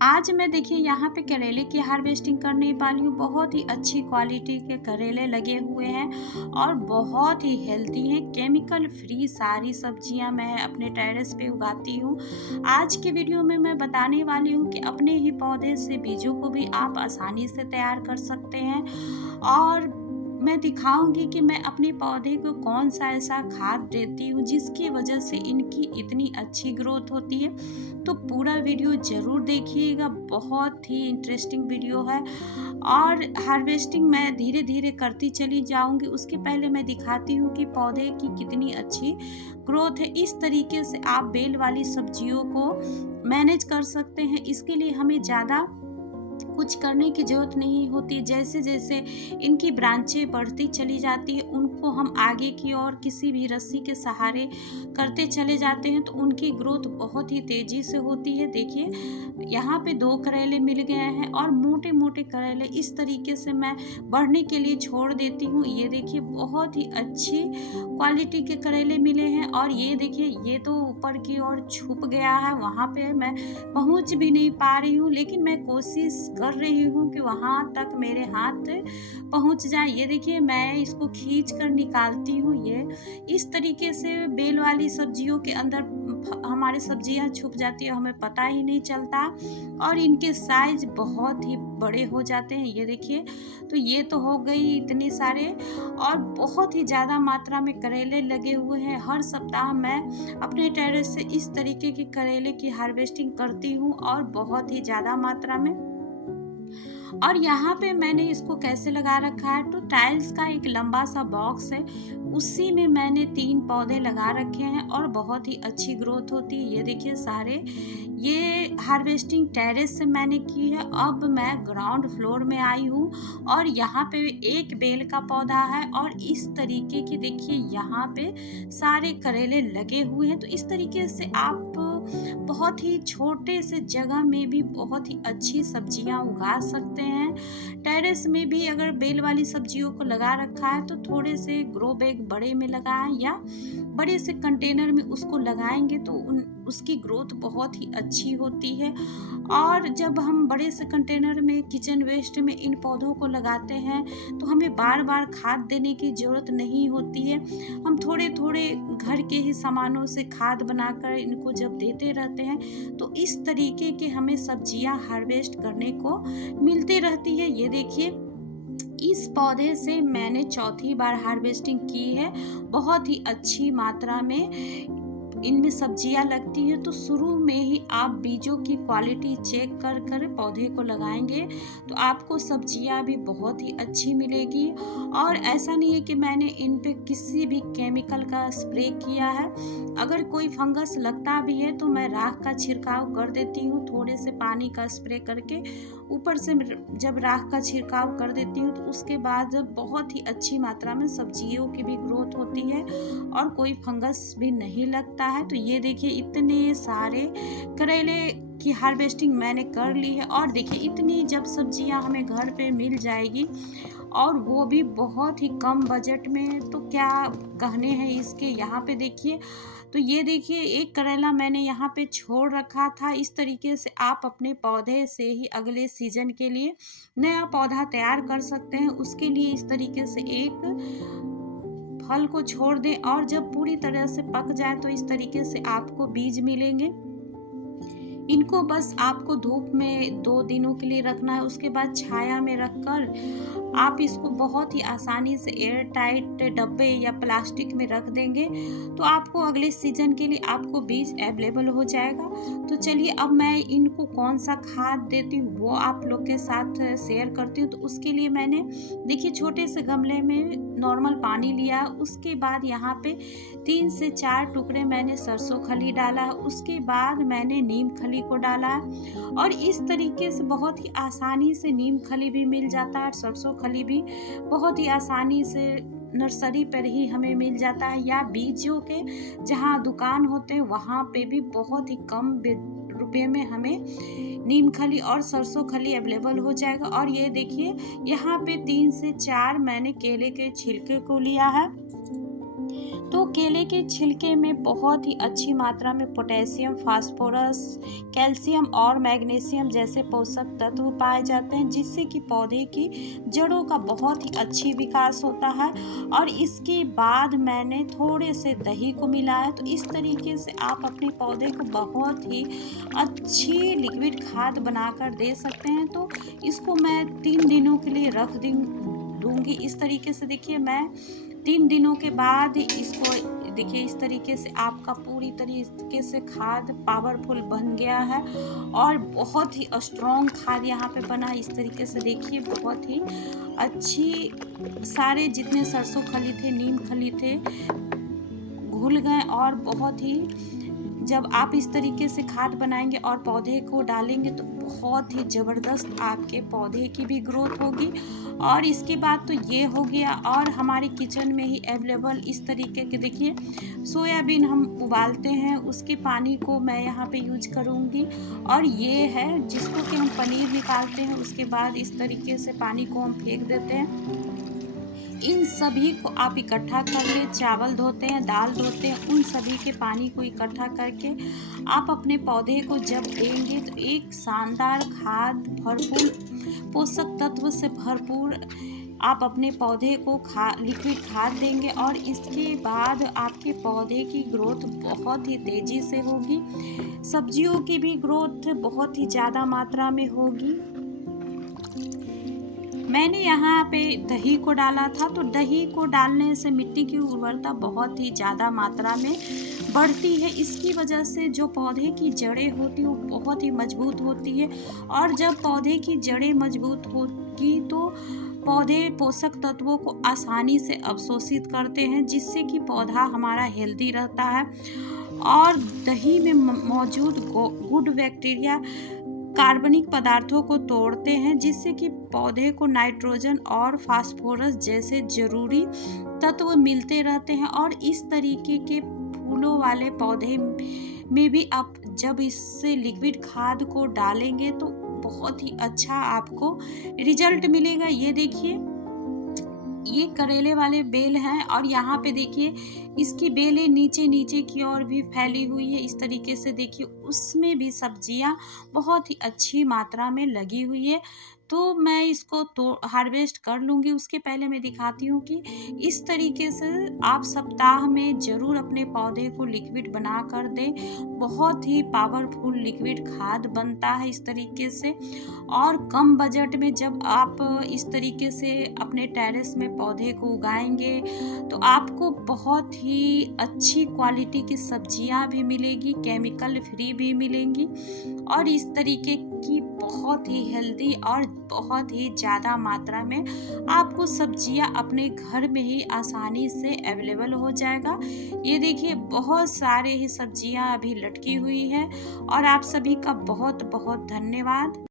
आज मैं देखिए यहाँ पे करेले की हार्वेस्टिंग करने वाली हूँ। बहुत ही अच्छी क्वालिटी के करेले लगे हुए हैं और बहुत ही हेल्दी हैं। केमिकल फ्री सारी सब्जियाँ मैं अपने टेरेस पे उगाती हूँ। आज की वीडियो में मैं बताने वाली हूँ कि अपने ही पौधे से बीजों को भी आप आसानी से तैयार कर सकते हैं और मैं दिखाऊंगी कि मैं अपने पौधे को कौन सा ऐसा खाद देती हूँ जिसकी वजह से इनकी इतनी अच्छी ग्रोथ होती है। तो पूरा वीडियो ज़रूर देखिएगा, बहुत ही इंटरेस्टिंग वीडियो है। और हार्वेस्टिंग मैं धीरे धीरे करती चली जाऊंगी। उसके पहले मैं दिखाती हूँ कि पौधे की कितनी अच्छी ग्रोथ है। इस तरीके से आप बेल वाली सब्जियों को मैनेज कर सकते हैं। इसके लिए हमें ज़्यादा कुछ करने की ज़रूरत नहीं होती। जैसे जैसे इनकी ब्रांचें बढ़ती चली जाती है, उनको हम आगे की ओर किसी भी रस्सी के सहारे करते चले जाते हैं तो उनकी ग्रोथ बहुत ही तेज़ी से होती है। देखिए यहाँ पे 2 करेले मिल गए हैं और मोटे मोटे करेले इस तरीके से मैं बढ़ने के लिए छोड़ देती हूँ। ये देखिए बहुत ही अच्छी क्वालिटी के करेले मिले हैं और ये देखिए ये तो ऊपर की ओर छुप गया है, वहाँ पे मैं पहुँच भी नहीं पा रही हूँ, लेकिन मैं कोशिश कर रही हूँ कि वहाँ तक मेरे हाथ पहुँच जाए। ये देखिए मैं इसको खींच कर निकालती हूँ। ये इस तरीके से बेल वाली सब्जियों के अंदर हमारी सब्जियां छुप जाती है, हमें पता ही नहीं चलता और इनके साइज बहुत ही बड़े हो जाते हैं। ये देखिए तो ये तो हो गई इतने सारे और बहुत ही ज़्यादा मात्रा में करेले लगे हुए हैं। हर सप्ताह मैं अपने टेरेस से इस तरीके के करेले की हार्वेस्टिंग करती हूँ और बहुत ही ज़्यादा मात्रा में। और यहाँ पे मैंने इसको कैसे लगा रखा है, तो टाइल्स का एक लंबा सा बॉक्स है, उसी में मैंने 3 पौधे लगा रखे हैं और बहुत ही अच्छी ग्रोथ होती है। ये देखिए सारे ये हार्वेस्टिंग टेरेस से मैंने की है। अब मैं ग्राउंड फ्लोर में आई हूँ और यहाँ पे एक बेल का पौधा है और इस तरीके की देखिए यहाँ पे सारे करेले लगे हुए हैं। तो इस तरीके से आप बहुत ही छोटे से जगह में भी बहुत ही अच्छी सब्जियां उगा सकते हैं। टेरेस में भी अगर बेल वाली सब्जियों को लगा रखा है तो थोड़े से ग्रो बैग बड़े में लगाएं या बड़े से कंटेनर में उसको लगाएंगे तो उसकी ग्रोथ बहुत ही अच्छी होती है। और जब हम बड़े से कंटेनर में किचन वेस्ट में इन पौधों को लगाते हैं तो हमें बार बार खाद देने की ज़रूरत नहीं होती है। हम थोड़े थोड़े घर के ही सामानों से खाद बनाकर इनको जब देते रहते हैं तो इस तरीके के हमें सब्जियां हार्वेस्ट करने को मिलती रहती है। ये देखिए इस पौधे से मैंने चौथी बार हार्वेस्टिंग की है। बहुत ही अच्छी मात्रा में इनमें सब्जियां लगती हैं। तो शुरू में ही आप बीजों की क्वालिटी चेक कर कर पौधे को लगाएंगे तो आपको सब्जियां भी बहुत ही अच्छी मिलेगी। और ऐसा नहीं है कि मैंने इन पे किसी भी केमिकल का स्प्रे किया है। अगर कोई फंगस लगता भी है तो मैं राख का छिड़काव कर देती हूँ, थोड़े से पानी का स्प्रे करके ऊपर से जब राख का छिड़काव कर देती हूँ तो उसके बाद बहुत ही अच्छी मात्रा में सब्जियों की भी ग्रोथ होती है और कोई फंगस भी नहीं लगता है। तो ये देखिए इतने सारे करेले की हार्वेस्टिंग मैंने कर ली है और देखिए इतनी जब सब्जियां हमें घर पे मिल जाएगी और वो भी बहुत ही कम बजट में, तो क्या कहने हैं इसके। यहाँ पे देखिए तो ये देखिए एक करेला मैंने यहाँ पे छोड़ रखा था। इस तरीके से आप अपने पौधे से ही अगले सीजन के लिए नया पौधा तैयार कर सकते हैं। उसके लिए इस तरीके से एक फल को छोड़ दें और जब पूरी तरह से पक जाए तो इस तरीके से आपको बीज मिलेंगे। इनको बस आपको धूप में 2 दिनों के लिए रखना है, उसके बाद छाया में रखकर आप इसको बहुत ही आसानी से एयर टाइट डब्बे या प्लास्टिक में रख देंगे तो आपको अगले सीजन के लिए आपको बीज अवेलेबल हो जाएगा। तो चलिए अब मैं इनको कौन सा खाद देती हूँ वो आप लोग के साथ शेयर करती हूँ। तो उसके लिए मैंने देखिए छोटे से गमले में नॉर्मल पानी लिया, उसके बाद यहाँ पे 3 से 4 टुकड़े मैंने सरसों खली डाला, उसके बाद मैंने नीम खली को डाला और इस तरीके से बहुत ही आसानी से नीम खली भी मिल जाता है, सरसों खली भी बहुत ही आसानी से नर्सरी पर ही हमें मिल जाता है या बीजों के जहाँ दुकान होते हैं वहाँ पे भी बहुत ही कम रुपये में हमें नीम खली और सरसों खली अवेलेबल हो जाएगा। और ये देखिए यहाँ पे 3 से 4 मैंने केले के छिलके को लिया है। तो केले के छिलके में बहुत ही अच्छी मात्रा में पोटेशियम, फास्फोरस, कैल्शियम और मैग्नीशियम जैसे पोषक तत्व पाए जाते हैं, जिससे कि पौधे की जड़ों का बहुत ही अच्छी विकास होता है। और इसके बाद मैंने थोड़े से दही को मिलाया। तो इस तरीके से आप अपने पौधे को बहुत ही अच्छी लिक्विड खाद बनाकर दे सकते हैं। तो इसको मैं 3 दिनों के लिए रख दूंगी। इस तरीके से देखिए, मैं 3 दिनों के बाद इसको देखिए, इस तरीके से आपका पूरी तरीके से खाद पावरफुल बन गया है और बहुत ही स्ट्रॉन्ग खाद यहाँ पे बना। इस तरीके से देखिए, बहुत ही अच्छी, सारे जितने सरसों खली थे, नीम खली थे, घुल गए। और बहुत ही, जब आप इस तरीके से खाद बनाएंगे और पौधे को डालेंगे तो बहुत ही ज़बरदस्त आपके पौधे की भी ग्रोथ होगी। और इसके बाद तो ये हो गया। और हमारे किचन में ही अवेलेबल इस तरीके के, देखिए, सोयाबीन हम उबालते हैं, उसके पानी को मैं यहाँ पे यूज करूँगी। और ये है जिसको कि हम पनीर निकालते हैं, उसके बाद इस तरीके से पानी को हम फेंक देते हैं। इन सभी को आप इकट्ठा कर ले, चावल धोते हैं, दाल धोते हैं, उन सभी के पानी को इकट्ठा करके आप अपने पौधे को जब देंगे तो एक शानदार खाद, भरपूर पोषक तत्व से भरपूर आप अपने पौधे को लिक्विड खाद देंगे। और इसके बाद आपके पौधे की ग्रोथ बहुत ही तेज़ी से होगी। सब्जियों की भी ग्रोथ बहुत ही ज़्यादा मात्रा में होगी। मैंने यहाँ पे दही को डाला था। तो दही को डालने से मिट्टी की उर्वरता बहुत ही ज़्यादा मात्रा में बढ़ती है। इसकी वजह से जो पौधे की जड़ें होती हैं वो बहुत ही मजबूत होती है। और जब पौधे की जड़ें मजबूत होगी तो पौधे पोषक तत्वों को आसानी से अवशोषित करते हैं, जिससे कि पौधा हमारा हेल्दी रहता है। और दही में मौजूद गुड बैक्टीरिया कार्बनिक पदार्थों को तोड़ते हैं, जिससे कि पौधे को नाइट्रोजन और फास्फोरस जैसे जरूरी तत्व मिलते रहते हैं। और इस तरीके के फूलों वाले पौधे में भी आप जब इससे लिक्विड खाद को डालेंगे तो बहुत ही अच्छा आपको रिजल्ट मिलेगा। ये देखिए, ये करेले वाले बेल हैं और यहाँ पे देखिए इसकी बेलें नीचे नीचे की ओर भी फैली हुई है। इस तरीके से देखिए, उसमें भी सब्जियाँ बहुत ही अच्छी मात्रा में लगी हुई है। तो मैं इसको तो हार्वेस्ट कर लूँगी। उसके पहले मैं दिखाती हूँ कि इस तरीके से आप सप्ताह में ज़रूर अपने पौधे को लिक्विड बना कर दें। बहुत ही पावरफुल लिक्विड खाद बनता है इस तरीके से। और कम बजट में जब आप इस तरीके से अपने टेरेस में पौधे को उगाएंगे तो आपको बहुत ही अच्छी क्वालिटी की सब्जियां भी मिलेगी, केमिकल फ्री भी मिलेंगी। और इस तरीके की बहुत ही हेल्दी और बहुत ही ज़्यादा मात्रा में आपको सब्जियां अपने घर में ही आसानी से अवेलेबल हो जाएगा। ये देखिए, बहुत सारे ही सब्जियां अभी लटकी हुई हैं। और आप सभी का बहुत बहुत धन्यवाद।